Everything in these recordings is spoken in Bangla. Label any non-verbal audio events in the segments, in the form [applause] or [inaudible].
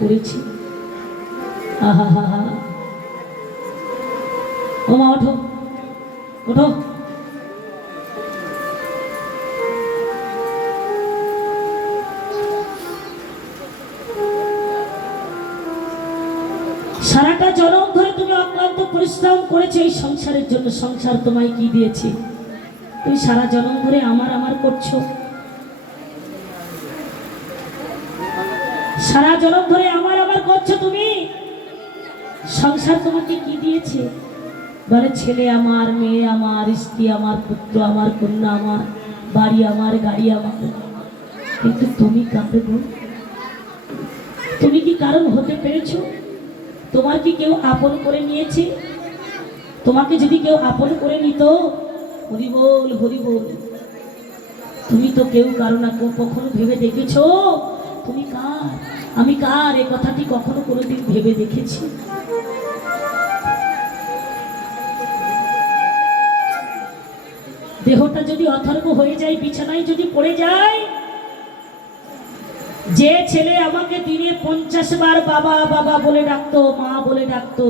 করেছি। আহা ও মা ওঠো। ওঠো। সারাটা জনম ধরে তুমি অক্লান্ত পরিশ্রম করেছ এই সংসারের জন্য। সংসার তোমায় কি দিয়েছে? তুমি সারা জনম ধরে আমার আমার করছ। সারা জনম ধরে আমার আমার করছ তুমি? সংসার তোমাকে কি দিয়েছে? বলে, ছেলে আমার, মেয়ে আমার, স্ত্রী আমার, পুত্র আমার, কন্যা আমার, বাড়ি আমার, গাড়ি আমার। কিন্তু তুমি কাঁদে গো তুমি কি কারণ হতে পেরেছ? তোমার কি কেউ আপন করে নিয়েছে? তোমাকে যদি কেউ আপন করে নিত, হরি বল হরি বল। তুমি তো কেউ কারও না, কেউ কখনো ভেবে দেখেছ? তুমি কার? আমি কার এ কথাটি কখনো কোনোদিন ভেবে দেখেছি? দেহটা যদি অথর্ব হয়ে যায়, বিছানায় যদি পড়ে যায়, যে ছেলে আমাকে দিনে পঞ্চাশ বার বাবা বাবা বলে ডাকতো, মা বলে ডাকতো,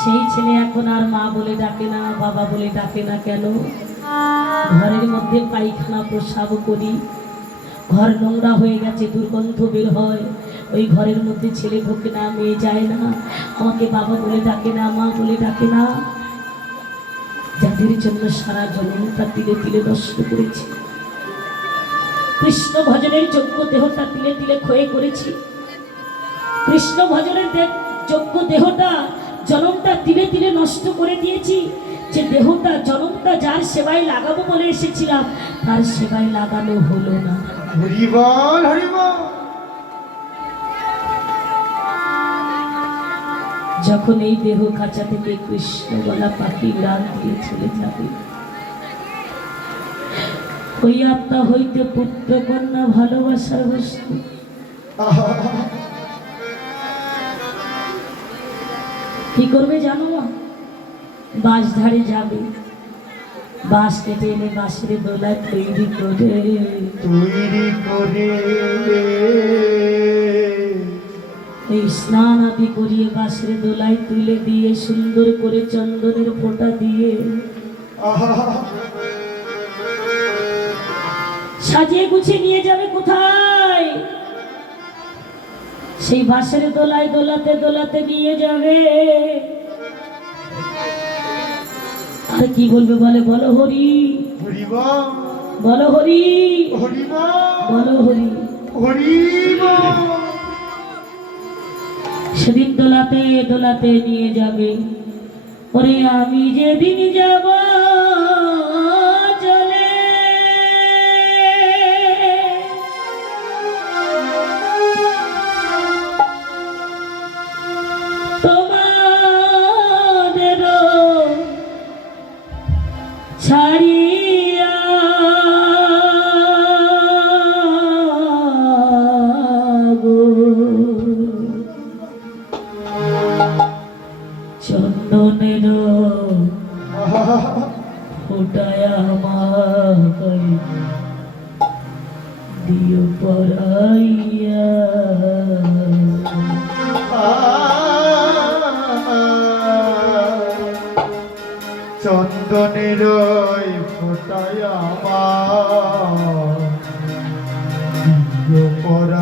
সেই ছেলে এখন আর মা বলে ডাকে না, বাবা বলে ডাকে না কেন? ঘরের মধ্যে পায়খানা, প্রসাব করি। ঘর নোংরা হয়ে গেছে, দুর্গন্ধ বের হয়। ওই ঘরের মধ্যে ছেলে ঢোকে না, মেয়ে যায় না। আমাকে বাবা বলে ডাকে না, মা বলে ডাকে না। যাদের জন্য সারা জনমটা তিলে তিলে নষ্ট করেছি। কৃষ্ণ ভজনের যোগ্য দেহটা তিলে তিলে ক্ষয়ে করেছি। কৃষ্ণ ভজনের যোগ্য দেহটা জনমটা তিলে তিলে নষ্ট করে দিয়েছি। যে দেহটা, জনমটা যার সেবায় লাগাবো বলে এসেছিলাম, তার সেবায় লাগানো হলো না। যখন এই দেহ খাঁচা থেকে কৃষ্ণ বলা পাখি গান দিয়ে চলে যাবে, ওই আত্মা হইতে পুত্র কন্যা ভালোবাসার বস্তু। কি করবে জানো মা? বাঁশ ধারে যাবে। বাঁশ কেটে এনে বাঁশের দোলায় তৈরি করে। তৈরি করে। এই স্নান আদি করিয়ে বাঁশের দোলায় তুলে দিয়ে সুন্দর করে চন্দনের ফোঁটা দিয়ে। সাজিয়ে গুছিয়ে নিয়ে যাবে কোথায়? সেই বাঁশের দোলায় দোলাতে দোলাতে নিয়ে যাবে। কি বলবে বলে? বলো হরি। হরি বলো হরি। হরি বলো হরি। হরি সেদিন দোলাতে দোলাতে নিয়ে যাবে। ওরে আমি যেদিন যাব চন্দনের [laughs] ফোটায় আমাকে দিও পরাইয়া। চন্দনের ফোটায় আমার দিও পরায়া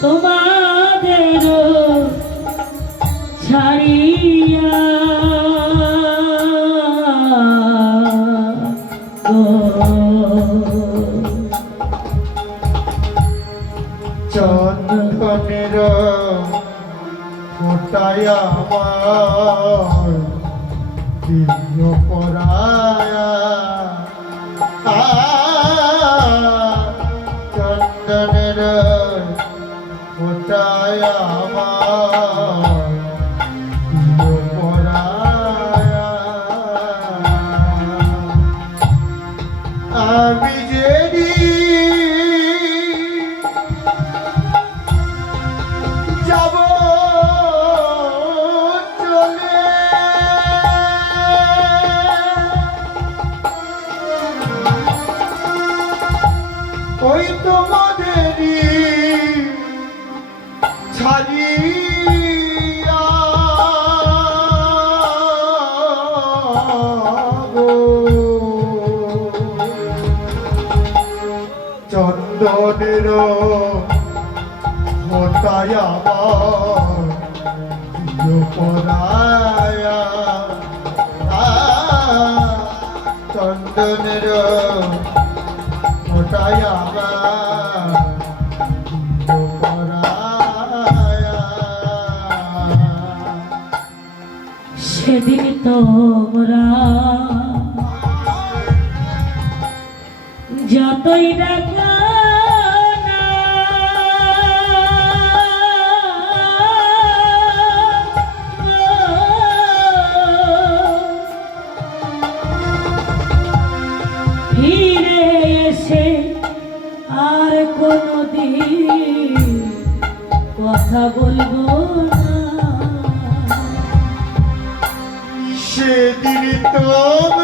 তোমাদের ছাড়িয়া চন্দনের ফোটায় আমার পরায়া চন্দনের ওটায়া সেদিন তোমরা যতই দেখা কথা বলব সেদিন তো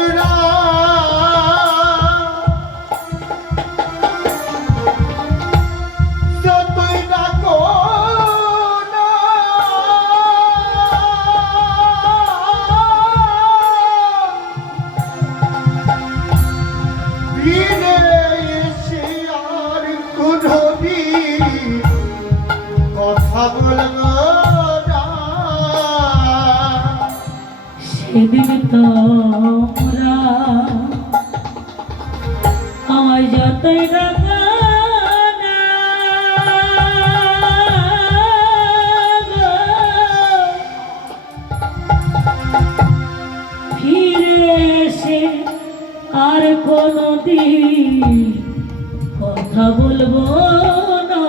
আর কোনো দিন কথা বলব না।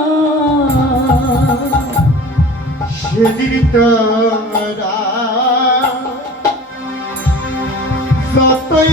সেদিন তোরা যতই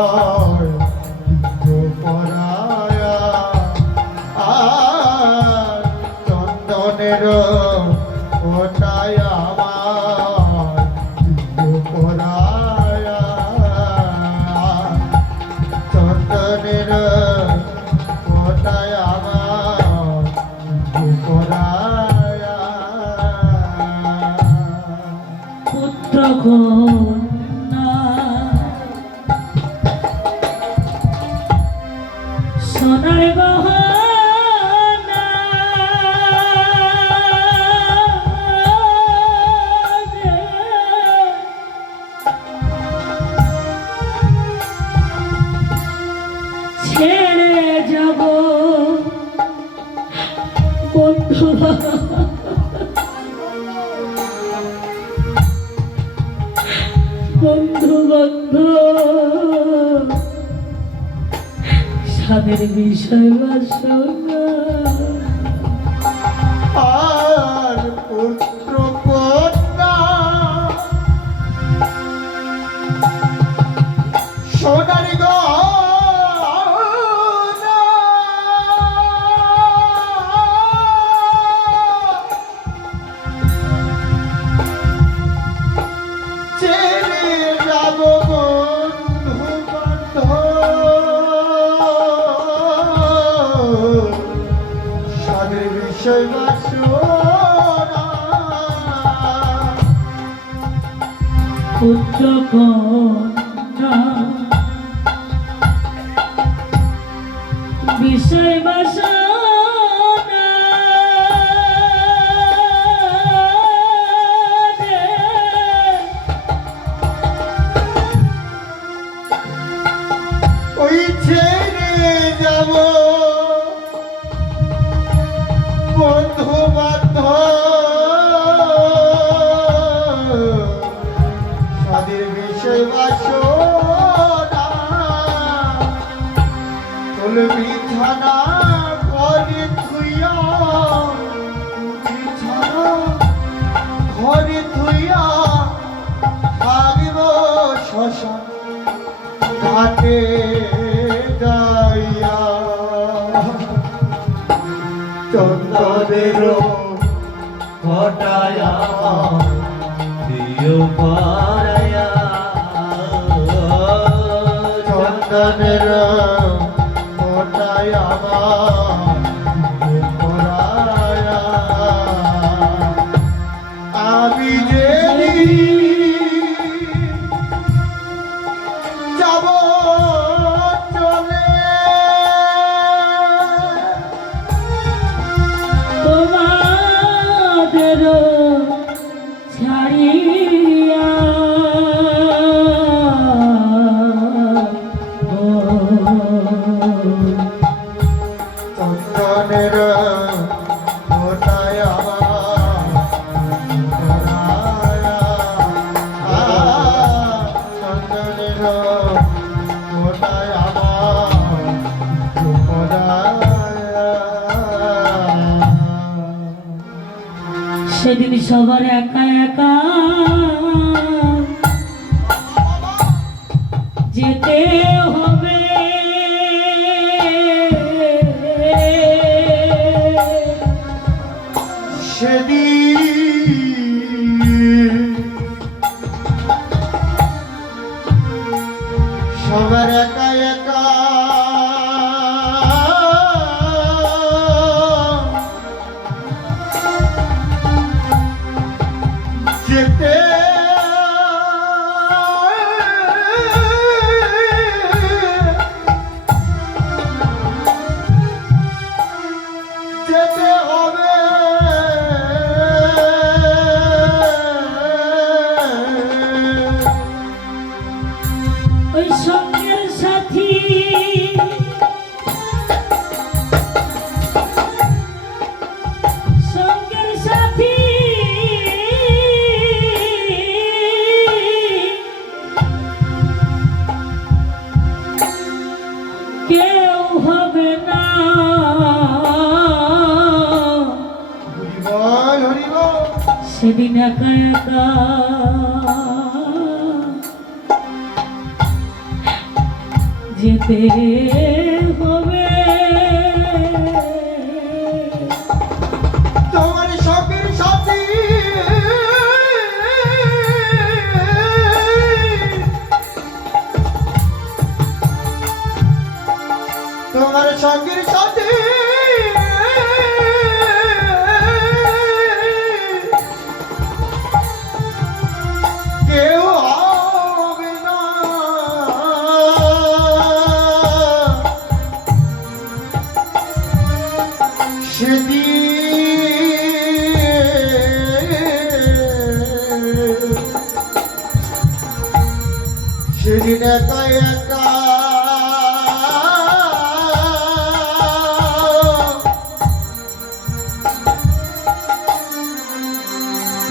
아 বন্ধু স্বাদের সাদের বিষয় বাসনা পুত্র বিষয় বাসা ঘটায়া প্রিয় পায়া চন্দনের হবে ওই সব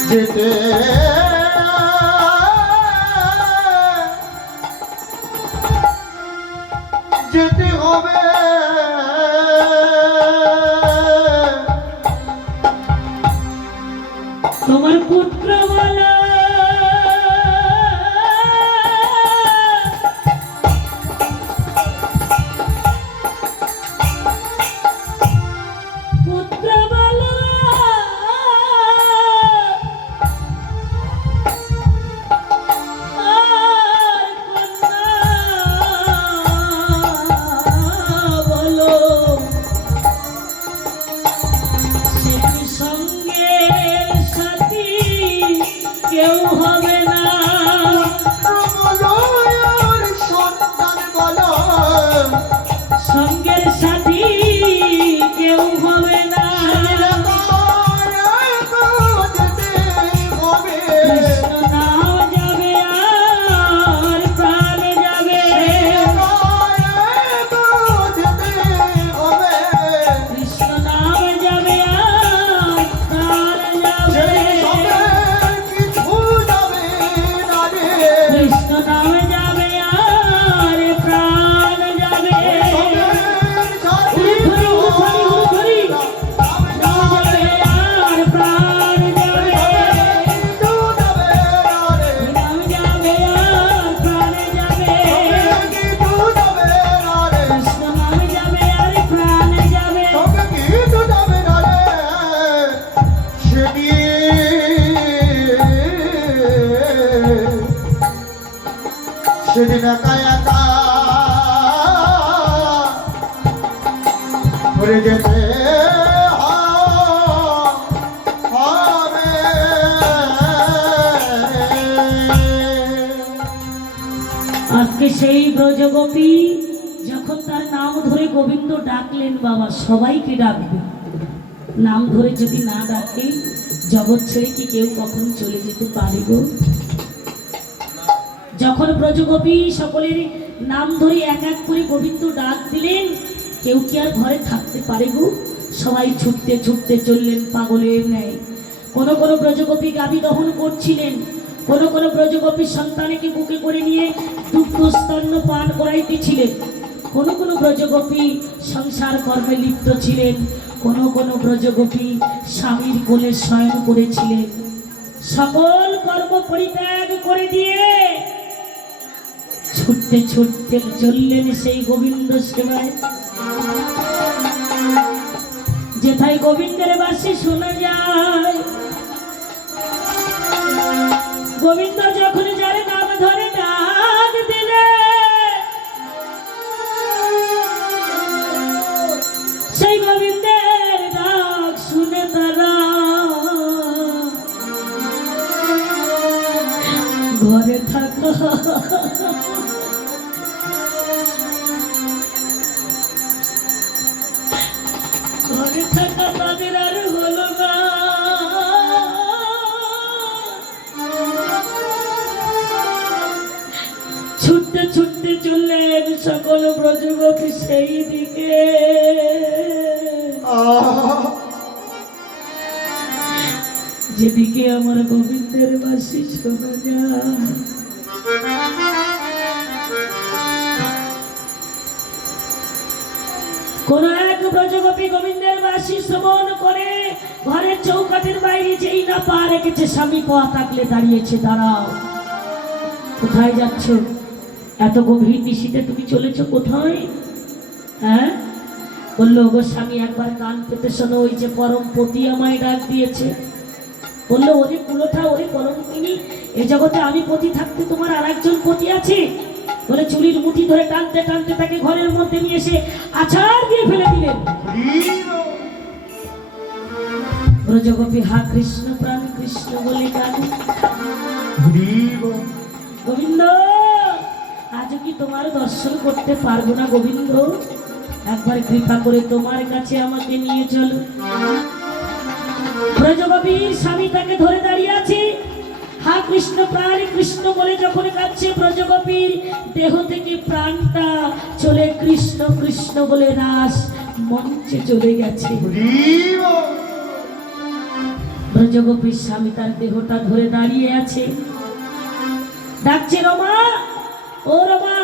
কেটে যেতে হবে। গোবিন্দ ডাকলেন, বাবা, সবাইকে ডাকবে। নাম ধরে যদি না ডাকে, জগৎ ছেড়ে কি কেউ কখন চলে যেতে পারে গো? যখন ব্রজগোপী সকলের নাম ধরে এক এক করে গোবিন্দ ডাক দিলেন, কেউ কি আর ঘরে থাকতে পারে গো? সবাই ছুটতে ছুটতে চললেন পাগলের ন্যায়। কোনো কোনো ব্রজগোপী গাভী দহন করছিলেন। কোনো কোনো ব্রজগোপীর সন্তানকে বুকে করে নিয়ে দুগ্ধ স্তন্য পান করাইতেছিলেন। কোনো কোনো ব্রজগোপী সংসার কর্মে লিপ্ত ছিলেন, কোনো কোনো ব্রজগোপী স্বামীর কোলে শয়ন করেছিলেন। সকল কর্ম পরিত্যাগ করে দিয়ে ছুটতে ছুটতে চললেন সেই গোবিন্দ সেবায়। যেথায় গোবিন্দের বাসে শোনা যায়, গোবিন্দ যখন ঘরে থাকা তাদের আর হলো না। ছুটতে ছুটতে চললেন সকল ব্রজগোপী সেই দিকে। যেদিকে আমার গোবিন্দের বাসি শোনা যায় কোন এক ব্রজগোপী গোবিন্দের বাসি শ্রবণ করে ঘরের বাইরে যেই না পা রেখেছে স্বামী পা থাকলে দাঁড়িয়েছে, দাঁড়াও। কোথায় যাচ্ছ? এত গভীর নিশিতে তুমি চলেছো কোথায়? হ্যাঁ? বলল গো স্বামী, একবার কান পেতে শোনো, ওই যে পরম পতি আমায় ডাক দিয়েছে। বলল, ওরে কুলোটা ওরে কলঙ্কিনী এ জগতে আমি পতি থাকতে তোমার আর একজন পতি আছে? বলে চুরির মুঠি ধরে টানতে টানতে তাকে ঘরের মধ্যে নিয়ে এসে আছাড় দিয়ে ফেলে দিলেন। ব্রজগোপী, হা কৃষ্ণ, প্রাণ কৃষ্ণ বলে কাঁদে গোবিন্দ, আজ কি তোমার দর্শন করতে পারব না গোবিন্দ? একবার কৃপা করে তোমার কাছে আমাকে নিয়ে চলো। ব্রজগোপীর স্বামী তাকে ধরে দাঁড়িয়ে আছে। হা কৃষ্ণ প্রাণ কৃষ্ণ বলে যখন কাছে ব্রজগোপীর দেহ থেকে প্রাণটা চলে কৃষ্ণ কৃষ্ণ বলে রাস মঞ্চে চলে গেছে। ব্রজগোপীর স্বামী তার দেহটা ধরে দাঁড়িয়ে আছে। ডাকছে রমা! ও রমা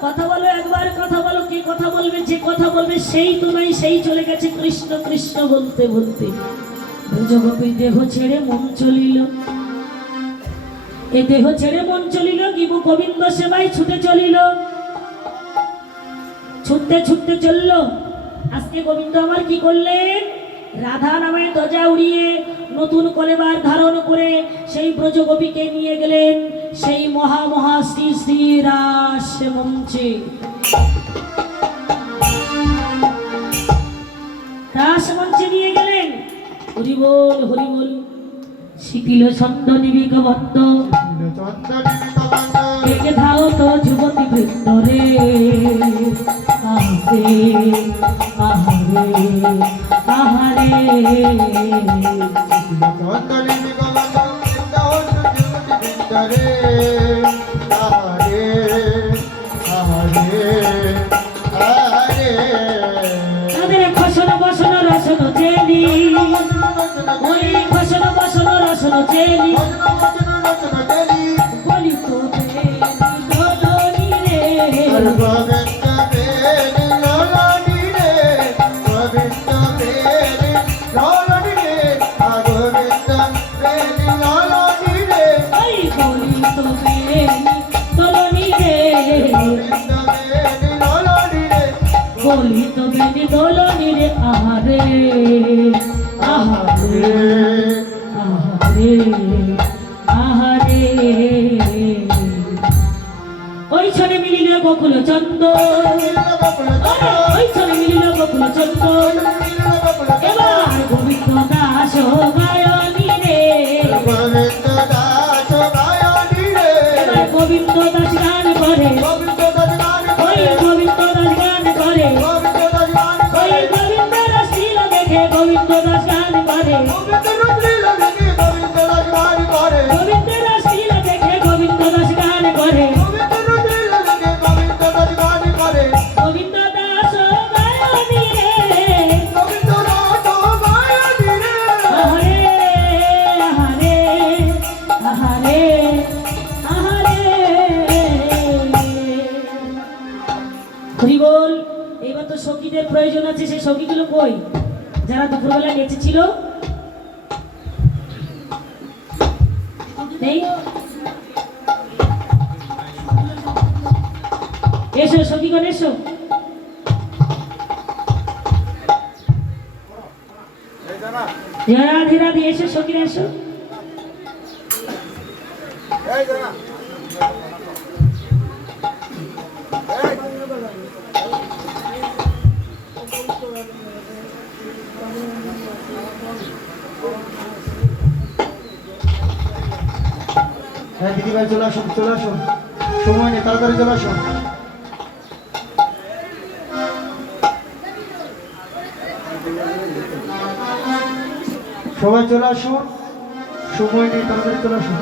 কথা বলো একবার কথা বলো কে কথা বলবে যে কথা বলবে সেই তো নাই সেই চলে গেছে কৃষ্ণ কৃষ্ণ বলতে বলতে। ব্রজগোপীর দেহ ছেড়ে মন চলিল। এ দেহ ছেড়ে মন চলিল, গিবু গোবিন্দ সেবাই ছুটে চলিল। ছুটতে ছুটতে চলল। আজকে গোবিন্দ আমার কি করলেন? রাধা নামে ধ্বজা উড়িয়ে নতুন কলেবার ধারণ করে সেই ব্রজগোপীকে নিয়ে গেলেন সেই মহা মহা শ্রী শ্রী রাস মঞ্চে। রাস মঞ্চে নিয়ে গেলেন। হরি বল হরি বল শিখিল ছন্দ নিবিক বদ্ধ কে ধাও তো যুবতী বৃন্দরে আহারে আহারে আহারে বসন রসন চেলি বলি তো দোলনি রে। বলি তো বেলি দোলনি রে। আহারে আহারে। আহারে আহারে। ওই ছোট চন্দ নীল বকুল চন্দ ওই চলে মিলিল গোকুল চন্দ এবার গোবিন্দ দাস গায়নি সখীগুলো কই? যারা দুপুরবেলা নেচেছিল? নেই? এসো সখীগণ এসো। রাধে রাধে এসো সখীরা এসো। হ্যাঁ দিদি ভাই, চলে আসুন চলে আসুন। সময় নেই, তাড়াতাড়ি চলে আসুন। সবাই চলে আসুন। সময় নেই, তাড়াতাড়ি চলে আসুন।